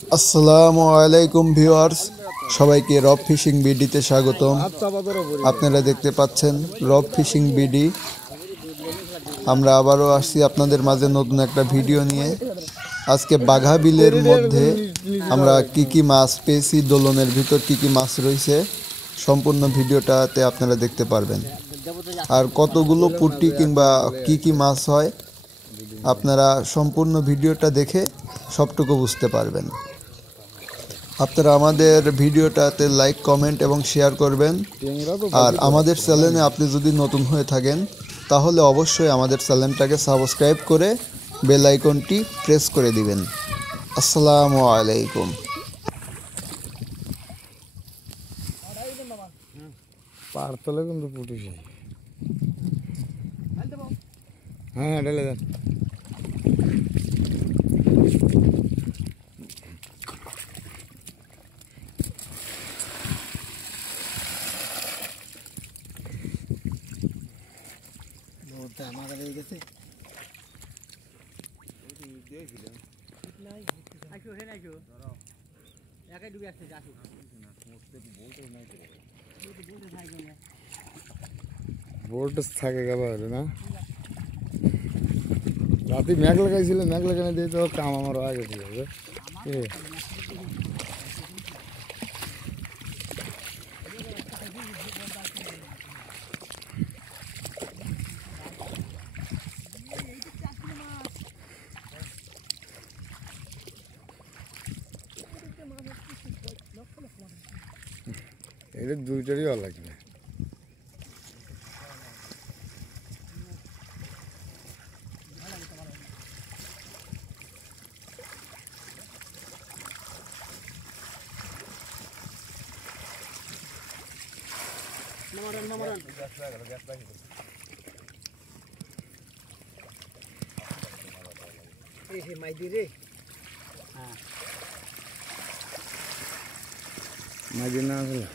আসসালামু আলাইকুম ভিউয়ার্স, সবাইকে রব ফিশিং বিডিতে স্বাগতম। আপনারা দেখতে পাচ্ছেন রব ফিশিং বিডি। আমরা আবারও আসছি আপনাদের মাঝে নতুন একটা ভিডিও নিয়ে। আজকে বাঘা বিলের মধ্যে আমরা কি কি মাছ পেয়েছি, দোলনের ভিতর কি কি মাছ রয়েছে, সম্পূর্ণ ভিডিওটাতে আপনারা দেখতে পারবেন। আর কতগুলো পুঁটি কিংবা কি কি মাছ হয়, আপনারা সম্পূর্ণ ভিডিওটা দেখে সবটুকু বুঝতে পারবেন। আপনারা আমাদের ভিডিওটাতে লাইক, কমেন্ট এবং শেয়ার করবেন। আর আমাদের চ্যানেলে আপনি যদি নতুন হয়ে থাকেন তাহলে অবশ্যই আমাদের চ্যানেলটাকে সাবস্ক্রাইব করে বেল আইকনটি প্রেস করে দিবেন। আসসালামু আলাইকুম। পারতলে কিন্তু পুটিস হ্যাঁ ঢেলে দেন। ভোল্টেজ থাকে গেল না রাতে ম্যাগ লাগাইছিল, ম্যাগ লাগানো দিয়ে তো কাম আমার আগে দিয়ে যাবে। এটা দুইটারই ভালো লাগবে। মাঝে না আসলে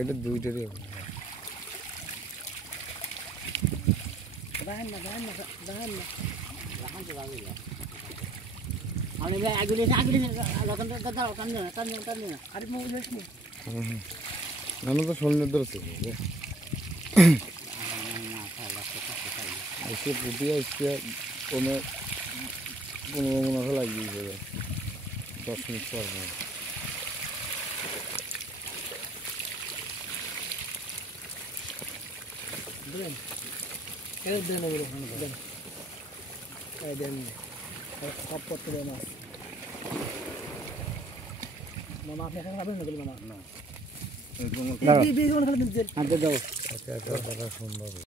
এটা দুইটারই নানো তো শরীরের ধরছে এসে পুটি আসছে কমে 15 মনে লাগিয়ে যাবে 10 মিনিট পর। সুন্দর।